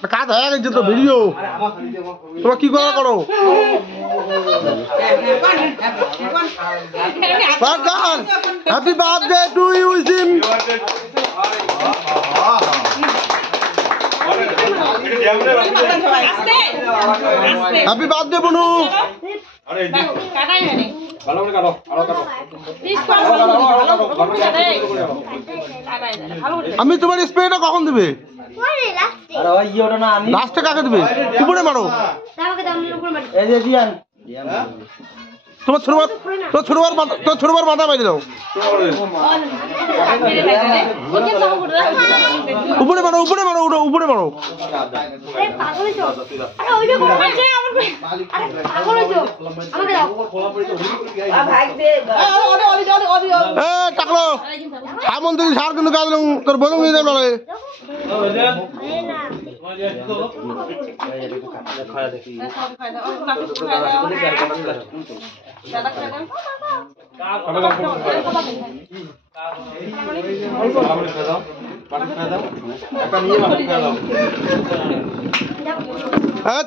কাজ হয়ে গেছে তো ভিডিও তোমরা কি করা করো happy birthday to you Jim happy birthday বনু আমি তোমার স্প্রেটা কখন দেবে লাস্টে কাকে দেবে উপরে মারো তোমার ছোটবার মাথা বাজে দাও উপরে মারো উপরে মারো টাকলো এমন থেকে সার কিন্তু কাজ তোর বলুন নিয়ে যাবে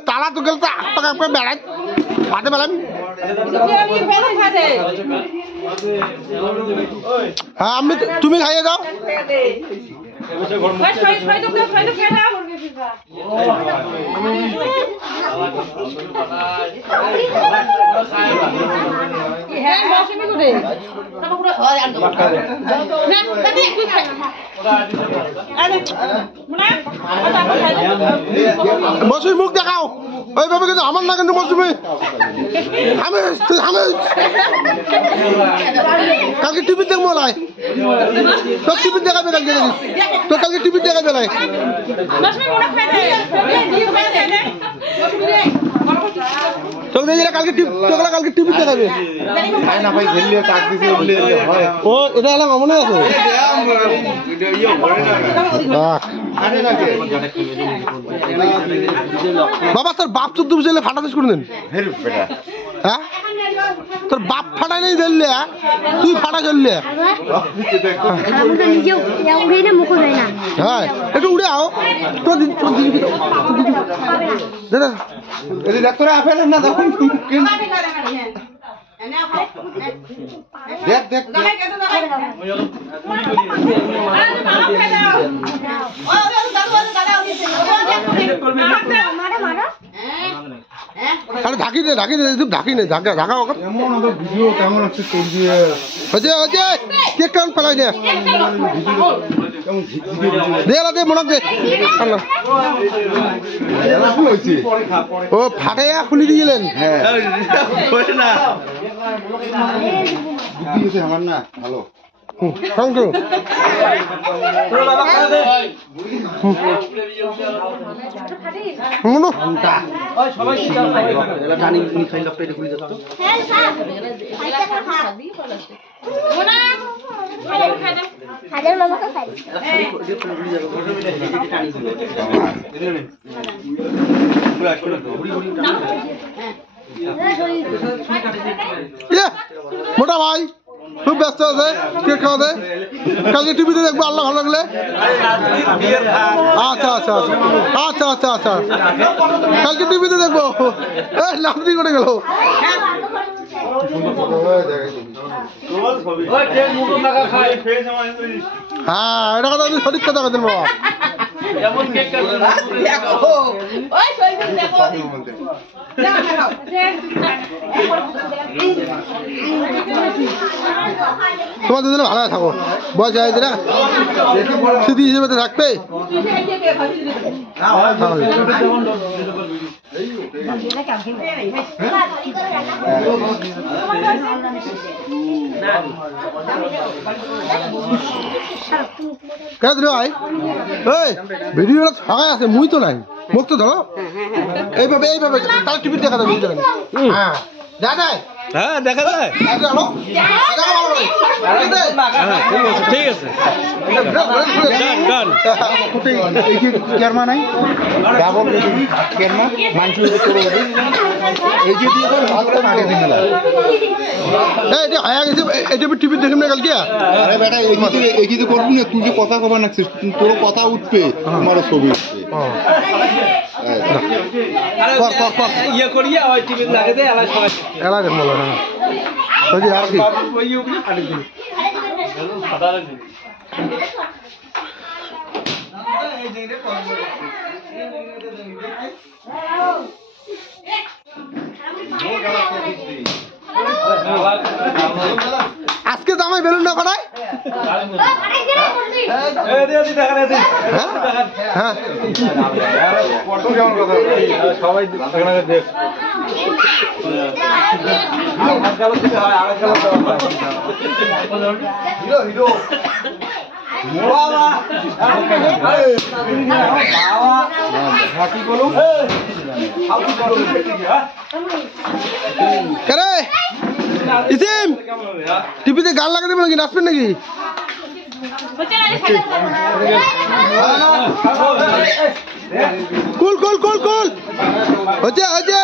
তারা তো গেল বেড়াই পাতে বেলাম হ্যাঁ আমি তুমি খাইয়ে দাও মৌসুমি মুখ দেখাও ওইভাবে কিন্তু আমার না কিন্তু মৌসুমি কালকে টিভি দেখবো লাই তোর টিভি দেখাবে কালকে তোর কালকে টিভি দেখাবে লাই তোকে দেখলে কালকে টিভি দেখাবে ও এটা এলাম মনে আছে বাবা তোর বাপ চোদ্দ বুঝলে ফাটা করে দেন হ্যাঁ তোর বাপ ফাটাই নেই ধরলে তুই ফাটা চললে হ্যাঁ একটু উড়ে আও তোর আপেল না দেখ দেখ ঢাকি নে ঢাকি নে ঢাকা ভিডিও কেমন আছে কেক কেমন ফেলাই দে দে মনে দে ও ফাটাইয়া খুলি দিলেন আমার না ভালো থ্যাংক ইউ মোটা ভাই খুব ব্যস্ত আছে কেক খাওয়াতে কালকে টিভিতে দেখবো আল্লাহ ভালো লাগলে আচ্ছা আচ্ছা আচ্ছা আচ্ছা আচ্ছা কালকে টিভিতে দেখবো নামটি করে গেল হ্যাঁ এটা কথা আপনি সঠিক কথা বলছেন বাবা তোমার দুজনে ভালো থাকো বয়স হয়েছে না স্মৃতি হিসেবে তো থাকবে ভিডিওটা ফাঁকা আছে মুই তো নাই মুখ তো ধরো এইভাবে তার টিভি দেখা যাবে হ্যাঁ দাদা হ্যাঁ দেখা যায় ঠিক আছে ডান কেরমা নাই ডাবল কেরমা মাংস এই যে দিয়ে ভাগটা আগে দিন টিভি দেখিম না কালকে আরে বেটা এই যে করবি না তুই যে কথা কবা নাকছিস তোর কথা উঠবে তোমার ছবি উঠবে ইয়ে করিয়া ওই টিভি লাগে দেয় আলাদা সবাই এলাকার মনে হয় আর কি আজকে জামাই বেলুন না করায় হ্যাঁ সবাই দেখ টিভিতে গান লাগা দেবে নাকি নাচবেন নাকি কুল কুল কুল কুল হচ্ছে হচ্ছে